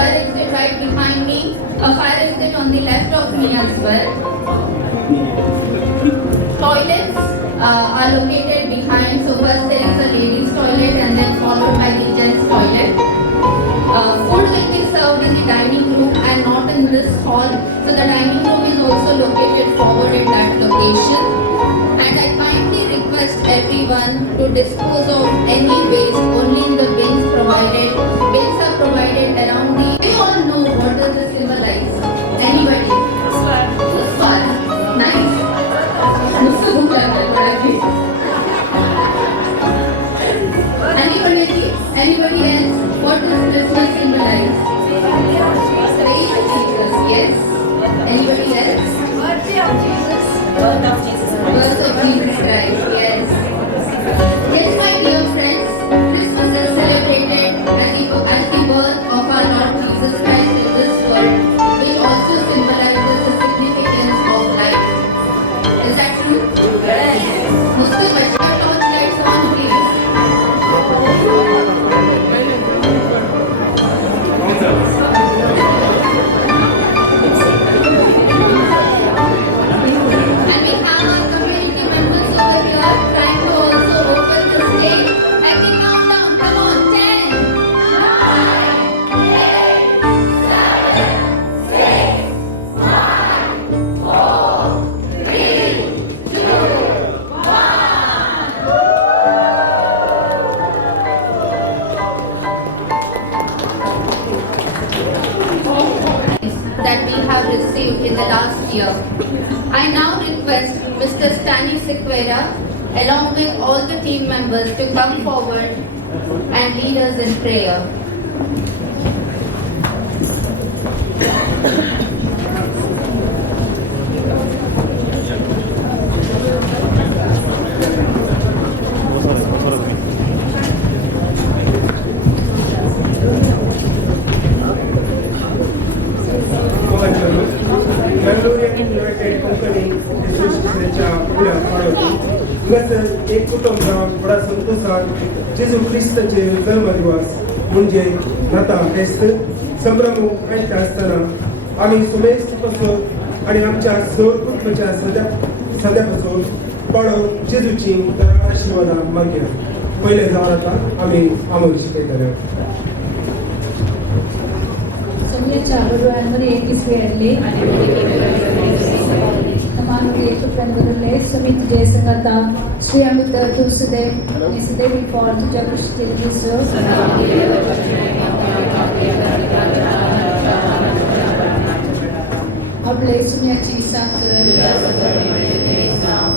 fire exit right behind me, a fire exit on the left of me as well. Toilets are located behind, so first there is a ladies toilet and then followed by the gents toilet. Food will be served in the dining room and not in this hall, so the dining room is also located forward at that location. And I kindly request everyone to dispose of any waste only in the bins provided. Bins are provided around the... We all know what does this symbolize? Anybody? Swar. Nice. Anybody else? What does Christmas symbolize? Praise Jesus. Yes. Anybody else? Birthday of Jesus. Birth of Jesus Christ. Yes. Yes, my dear friends. Christmas is celebrated as the birth of our Lord Jesus Christ in this world, which also symbolizes the significance of life. Is that true? Yes. Musko bachcha torch lights on please. And we have our community members over here trying to also open the stage. And we count down. Come on, 10, 9, 8, 7, 6, 5, 4, 3, 2, 1. That we have received in the last year. I now request Mr. Stani Sequeira along with all the team members to come forward and lead us in prayer. United company असोसिएशनच्या फुड्यान पाडोवपी हांगासर एक कुटुंब जावन बडा संतोषान जेजू क्रिस्ताचे जल्म दिवस म्हणजे नाताळ फेस्त संभ्रमूक हाडटा आसतना आमी सुमेस्त पासून आनी आमच्या सर कुटुंबाच्या सद्या पासून बडो जेजूची आशिर्वादां मागया. पयले जावन आतां आमी आमोल शिकयतले. Januari 21 Namanu Yetukandarule Sumit Jesangata Sri Amita Tusudev Nisudevi for Jagushtil Gizu Ablesumya Chisak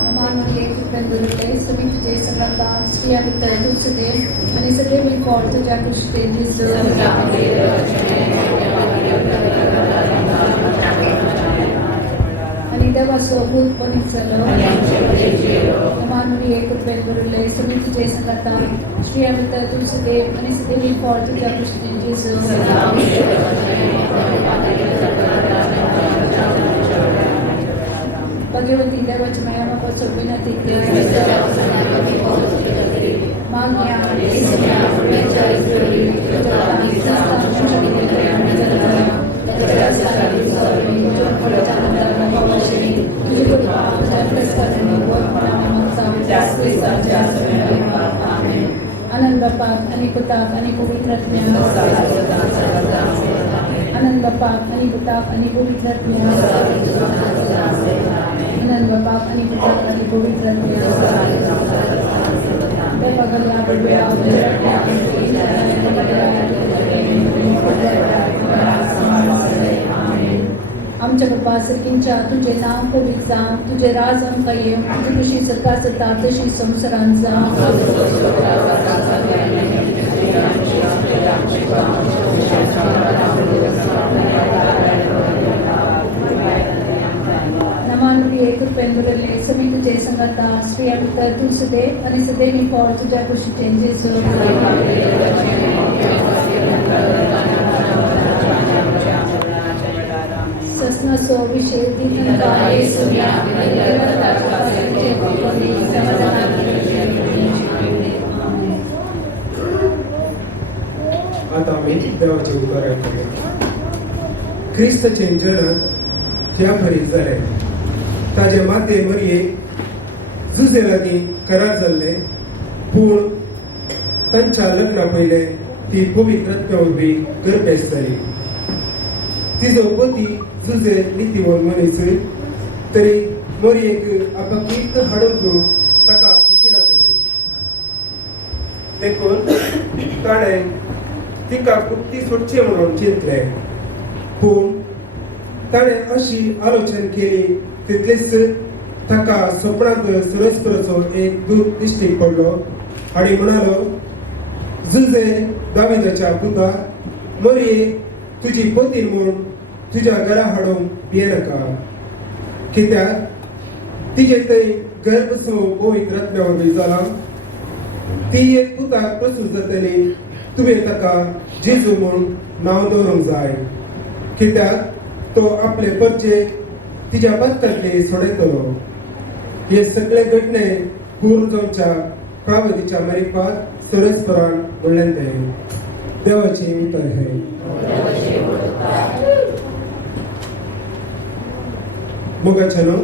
Namanu Yetukandarule Sumit Jesangata Sri Amita Tusudev Nisudevi for Jagushtil Gizu Anida Sobut Ponisalo Namanu Yetukandarule Sumit Jesangata Sri Amita Tusudev Nisudevi for Jagushtil Gizu Bhagavati Devachamaya Maposubinati Manya Anand Bapak, Ani Butak, Ani Puvitratnya Anand Bapak, Ani Butak, Ani Puvitratnya Anand Bapak, Ani Butak, Ani Puvitratnya Bapagala Berdua आमच्या बाबा सरकिंच्या तुझे नाव पवित्र जावं तुझे राज आमकां येवं तुजी कशी सरकार जाता तशी संवसारांत जावं नमानुरी एकूपेंद्रले समित जयसंगता श्री अमिता तुलसदे आणि सदैवी फॉर तुझ्या खुशी चेंजेस ससना सो विषय दिन का येसुया आता आम्ही देवाचे उद्गार करूया. क्रिस्तचे जन ह्या फरीक जाले ताजे माते मरये जुजे लागीं करार जाल्ले पूण तांच्या लग्ना पयले ती पवित्र वरवीं गर्भेस्त जाली. तिजो पती जुजे नितीवन मनीस तरी मरयेक आपाकीत हाडून ताका कुशीन हाडली. देखून ताणें तिका कुट्टी सोडची म्हणून चिंतलें पूण ताणें अशी आलोचना केली तितलेच ताका स्वप्नांत सरस्वराचो एक दूत दिश्टी पडलो आनी म्हणालो, जुजे दाविदाच्या पुता मरये तुजी पती म्हूण तुज्या घरा हाडूंक भियेनाका, कित्याक तिजे थंय गर्भसो पवित्र आत्म्यावरवीं जाला. ती एक पुताक प्रसूत जातली, तुवें ताका जेजू म्हूण नांव दवरूंक जाय, कित्याक तो आपले परचे तिच्या बदकांतले सोडयतलो. हे सगळे घटने पूर्ण जावच्या काळवतीच्या मरेपाक सरस्वरान म्हणलें तें. देवाची उतर हे. मोगाचनो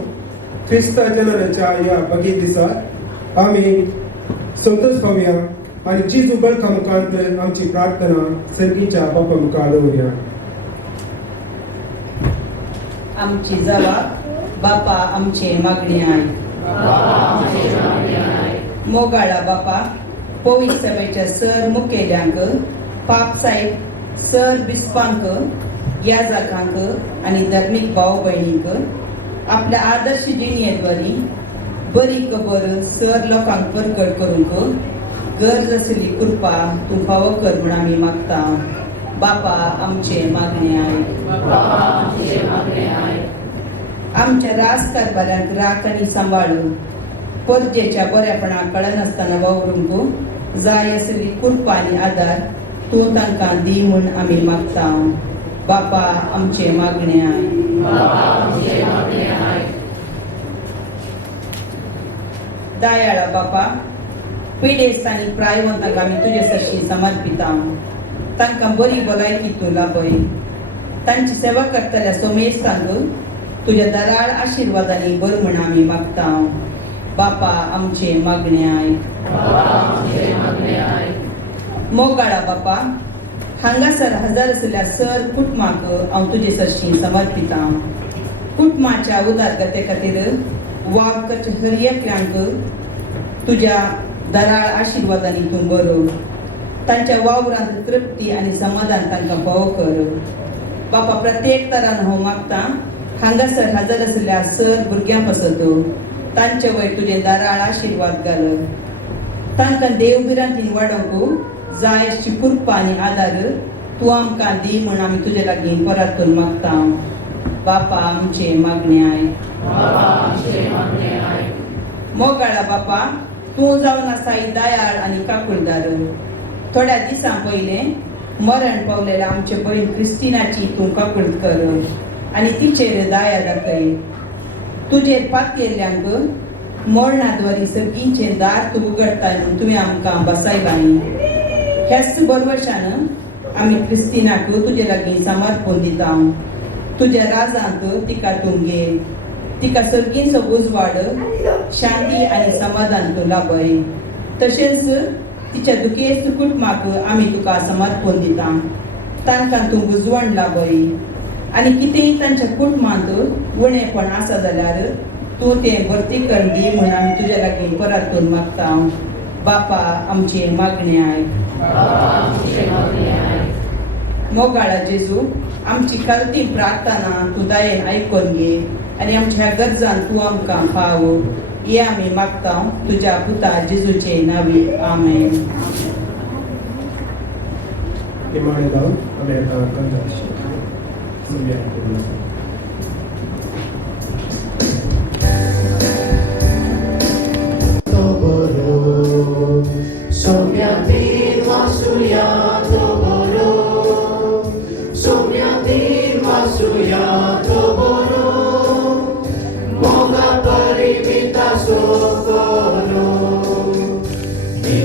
क्रिस्ता जननाच्या ह्या बगे दिसाक आमी संतोष पावया आनी जेजू बळका मुखांत आमची प्रार्थना सर्गीच्या बापा मुखार दवरया. आमची जबाब बापा आमचे मागणी आय. मोगाळा बापा पवित्र सभेच्या सर मुखेल्यांक पापसाहेब सर बिस्पांक याजकांक आनी धर्मीक भाव भयणींक आपल्या आदर्श जिणयेद्वारी बरी खबर सर लोकांक परगट करूंक गरज आसली कृपा तूं फावो कर म्हूण आमी मागता. बापा आमचे मागणे आय. आमच्या राजकारभारांक राख आनी सांबाळ परजेच्या बऱ्यापणा कळनासतना वावरूंक जाय आसली कृपा आनी आदार तूं तांकां दी म्हूण आमी मागता. बापा आमचे मागणे आय. दयाळा बापा पिडेस्त आनी प्रायवंतांक आमी तुजे सरशी समर्पिता. तांकां बरी भलायकी तूं लाभय. तांची सेवा करतल्या सोमेस्तांक तुज्या दराळ आशिर्वादांनी बर म्हूण आमी मागता. बापा आमचे मागणे आय. मोगाळा बापा हांगासर हजर आसल्या सर कुटुंबाक हांव तुजे सरशी समर्पिता. कुटुंबाच्या उदारगते खातीर वाग करचे हर एकल्यांक तुज्या दराळ आशिर्वादांनी तूं बरो. तांच्या वावरांत तृप्ती आनी समाधान तांकां फावो कर. बापा प्रत्येक तरान हांव मागता हांगासर हजर आसल्या सर भुरग्यां पासत तांचे वयर तुजें दराळ आशिर्वाद घाल. तांकां देवबिरांतीन वाडोवंक जाय अशी कृपा आनी आदार तूं आमकां दी म्हूण आमी तुजे लागीं परतून मागता. बापा आमचे मागणे आय. मोगाळा बापा तूं जावन आसा दयाळ आनी काकुळदार. थोड्या दिसां पयलें मरण पावलेल्या आमचे भयण क्रिस्टिनाची तूं काकुळट कर आनी तिचेर दया दाखय. तुजेर पातयेल्ल्यांक मरणाद्वारी सगळींचें दार तूं उगडता न्हू तुवें आमकां बसायलां. ह्याच बरवशान आमी क्रिस्टिनाक तुजे लागीं समर्पण दिता. तुज्या राजांत तिका तूं घे. तिका सर्गींचो उजवाड शांती आनी समाधान तूं लाभय. तशेंच तिच्या दुखेस्त कुटुंबाक आमी तुका समर्पण दिता. तांकां तूं बुजवण लाभय आनी कितेंय तांच्या कुटुंबांत उणेपण आसा जाल्यार तूं तें भरती करून दी म्हूण आमी तुजे लागीं परतून मागता. बापा आमचे मागणे आय. मोगाळा जेजू आमची कालती प्रार्थना तूं दयेन आयकून घे आनी आमच्या गरजान तूं आमकां फाव. हे आमी मागता तुज्या पुता जेजूचे नांवी. आमेन. निमाणे लावन आमी आतां कंदाची सुमया करूया.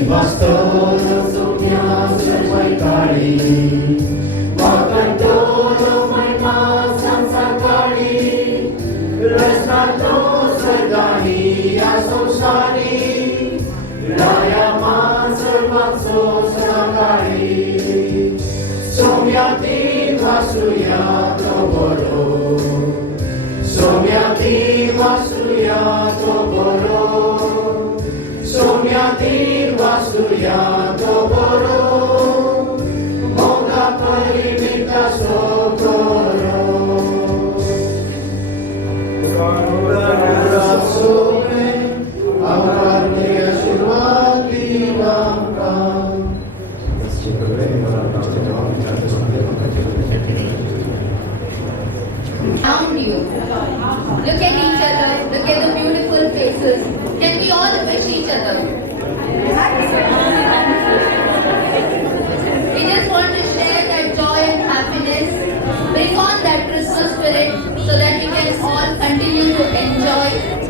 Bastoro, somiază, mai tare. सकाळी कंटोलो म्हणा सांग सकाळी रस्त्याचो सदाही या संसारी राया मान सर्वांचो सकाळी सोम्याती वासुया तो बरो सोम्याती वासुया तो बरो सोम्याती वासुया तो बरो मोगा परिमिता सोबरो सोमे आवारने आशीर्वाद दिलांका Around you. Look at each other. Look at the beautiful faces. Can we all wish each other? We just want to share that joy and happiness. Bring on that Christmas spirit so that we can all continue to enjoy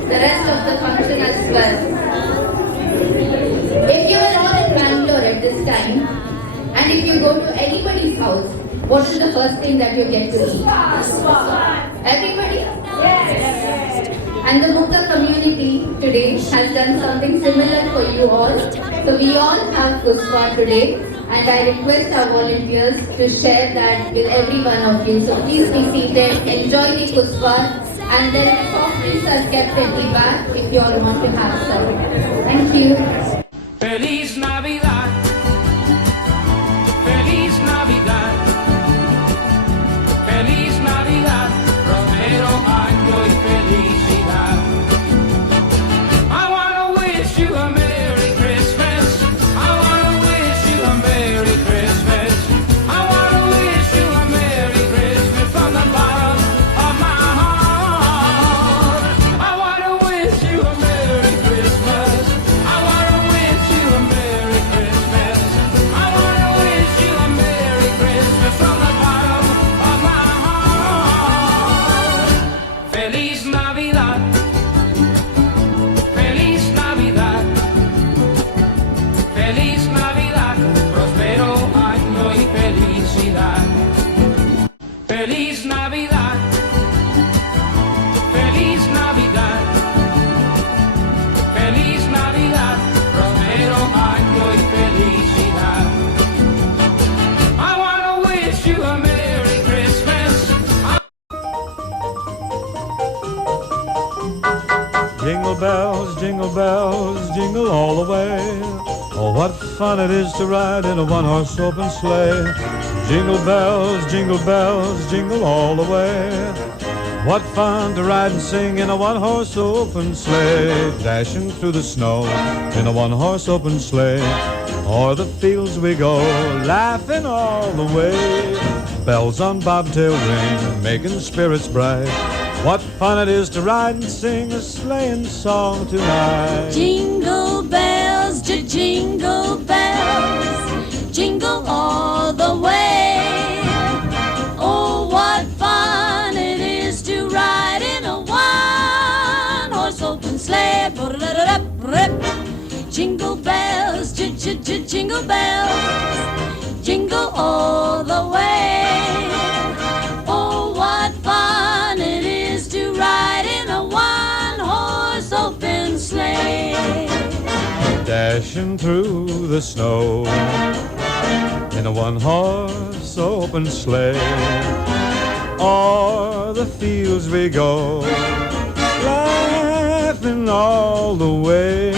the rest of the function as well. If you are all in Bangalore at this time, and if you go to anybody's house, what is the first thing that you get to eat? Everybody? Yes. And the Mukha community today has done something similar for you all. So we all have Kuspa today, and I request our volunteers to share that with every one of you. So please be seated, enjoy the Kuspa, and then the soft drinks are kept at the back if you all want to have some. Thank you. Feliz Navidad. Feliz Navidad. Feliz Navidad. Prospero año y felicidad. I wanna wish you a Merry Christmas. I wanna wish you a Merry Christmas. I wanna wish you a Merry Christmas from the bottom of my heart. I wanna wish you a Merry Christmas. I wanna wish you a Merry Christmas. I wanna wish you a Merry Christmas from the bottom of my heart. Feliz Navidad. Feliz Navidad. Feliz Navidad. Prospero año y felicidad. Feliz Navidad. Feliz Navidad. Feliz Navidad. Prospero año y felicidad. I wanna wish you a Merry Christmas. Jingle bells, jingle all the way. Oh, what fun it is to ride in a one-horse open sleigh. Jingle bells, jingle all the way. What fun to ride and sing in a one-horse open sleigh. Dashing through the snow in a one-horse open sleigh. O'er the fields we go, laughing all the way. Bells on bobtail ring, making spirits bright. What fun it is to ride and sing a sleighing song tonight. Jingle bells, jingle bells, jingle all the way. Oh, what fun it is to ride in a one-horse open sleigh. Jingle bells, jingle bells, jingle all the way. Oh, what fun it is to ride in a one-horse open sleigh. Dashing through the snow in a one-horse open sleigh. O'er the fields we go, laughing all the way.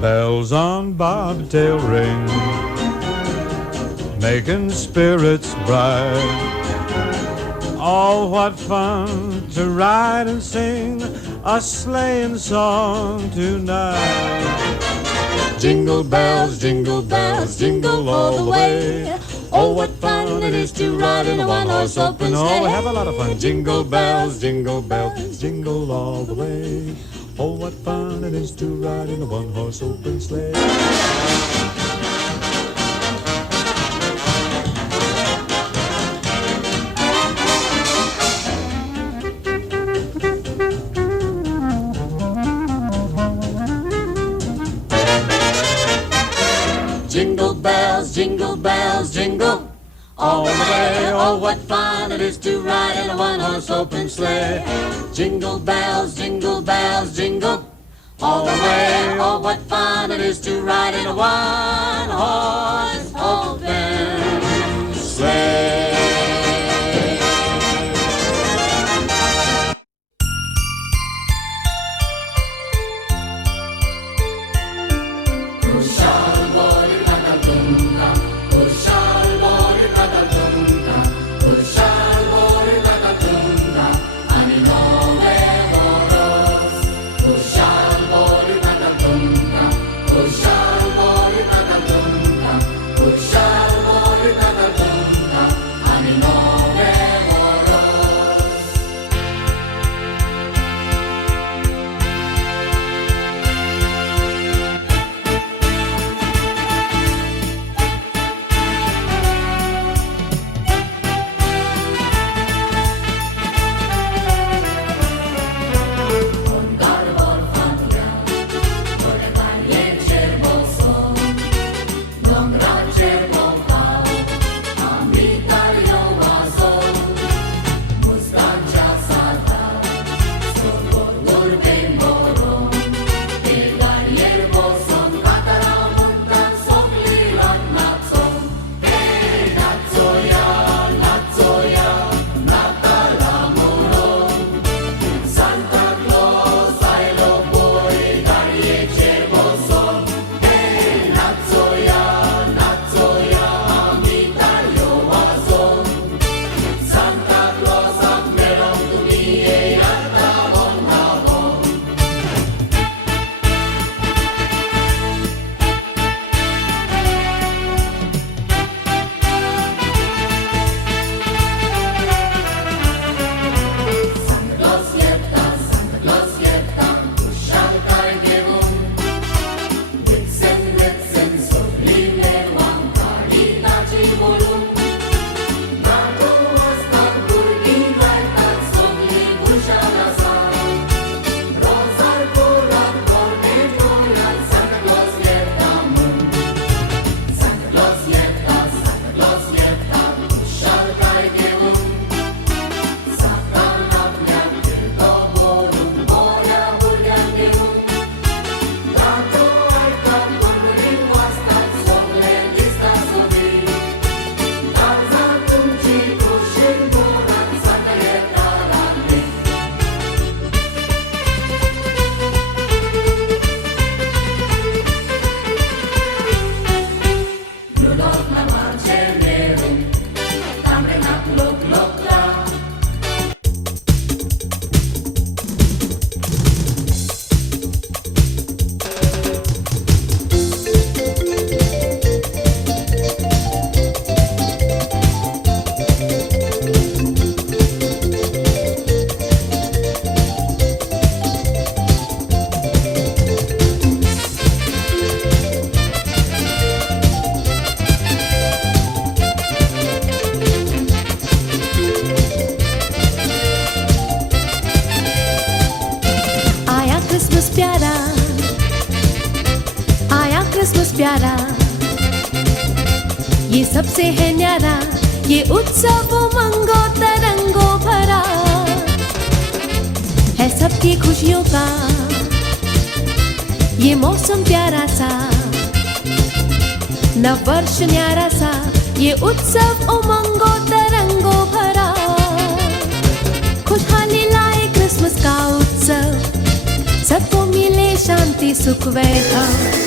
Bells on bobtail ring, making spirits bright. Oh, what fun to ride and sing a sleighing song tonight. Jingle bells, jingle all the way. Oh, what fun it is to ride in a one-horse open sleigh. Oh, we have a lot of fun. Jingle bells, jingle all the way. Oh, what fun it is to ride in a one-horse open sleigh. Jingle bells. bells, jingle all the way. Oh, what fun it is to ride in a one-horse open sleigh. Jingle bells, jingle all the way. Oh, what fun it is to ride in a one-horse open sleigh. प्यारा, ये सबसे है न्यारा, ये उत्सव उमंगों तरंगों भरा है, सबकी खुशियों का ये मौसम प्यारा सा, नव वर्ष न्यारा सा, ये उत्सव उमंगों तरंगों भरा, खुशहाली लाए क्रिसमस का उत्सव, सबको मिले शांति सुख वैभव।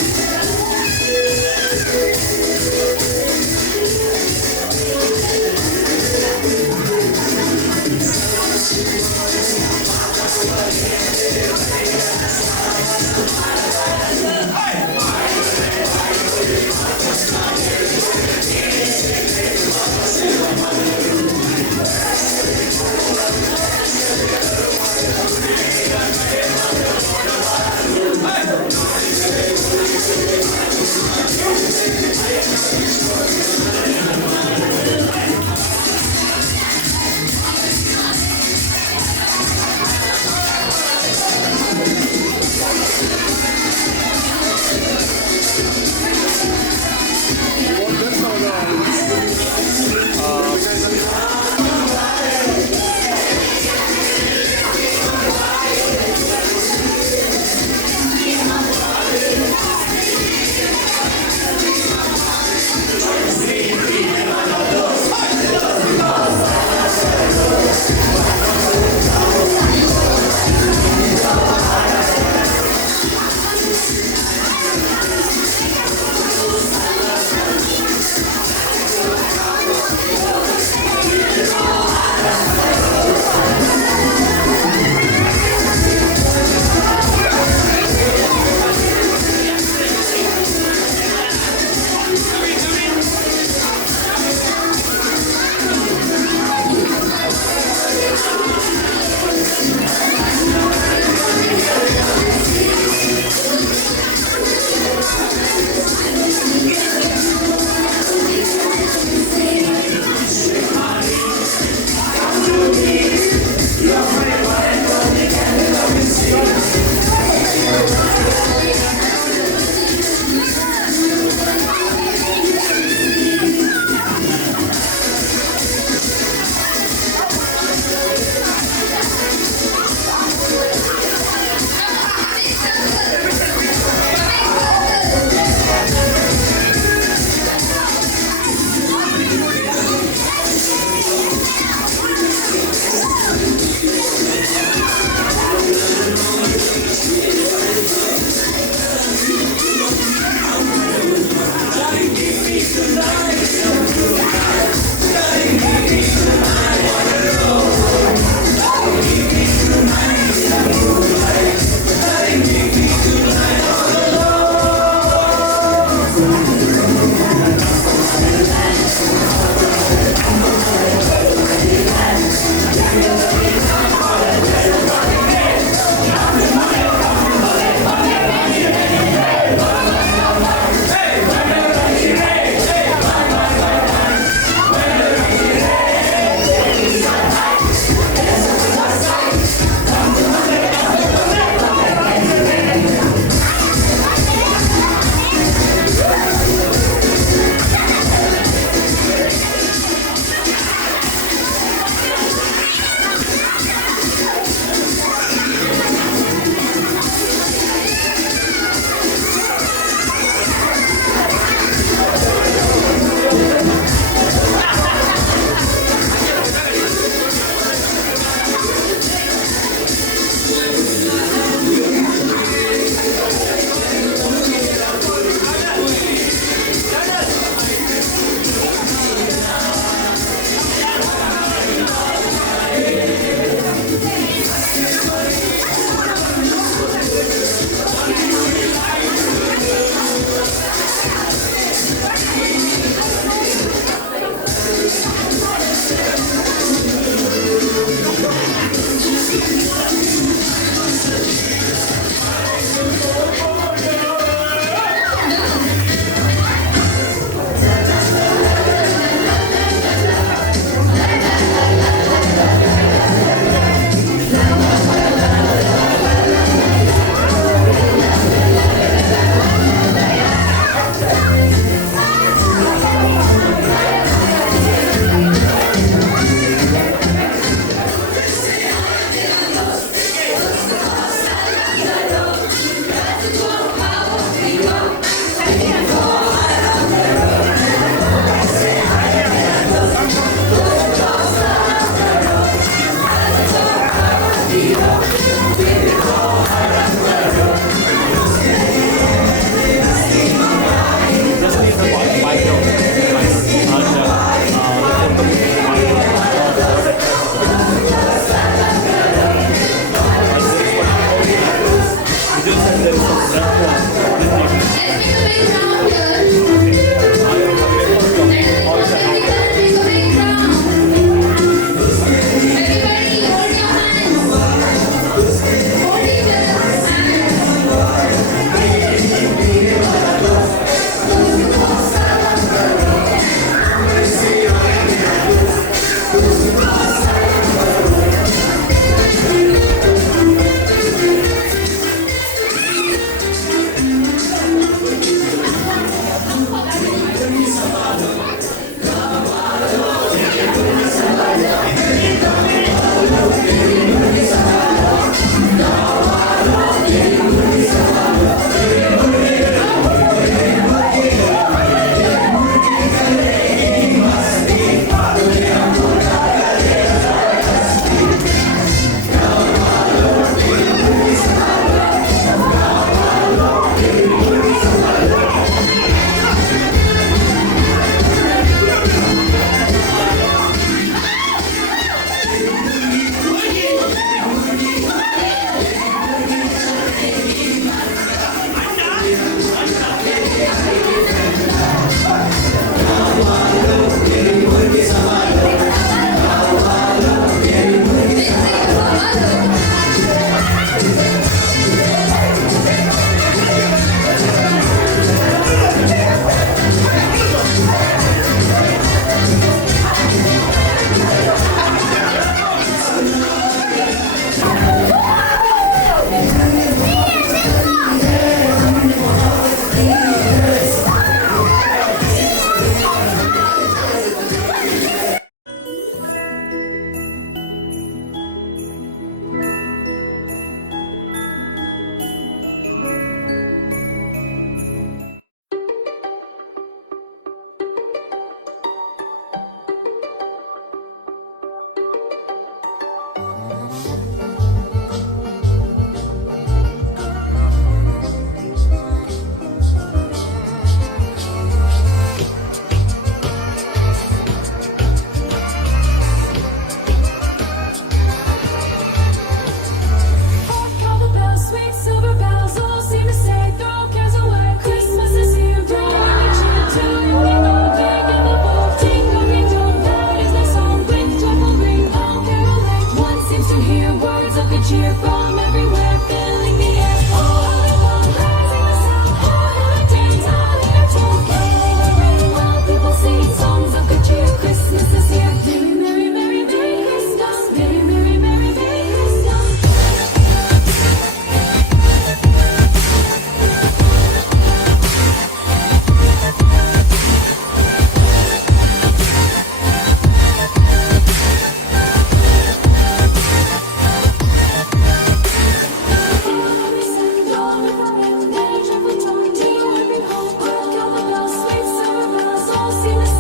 Christmas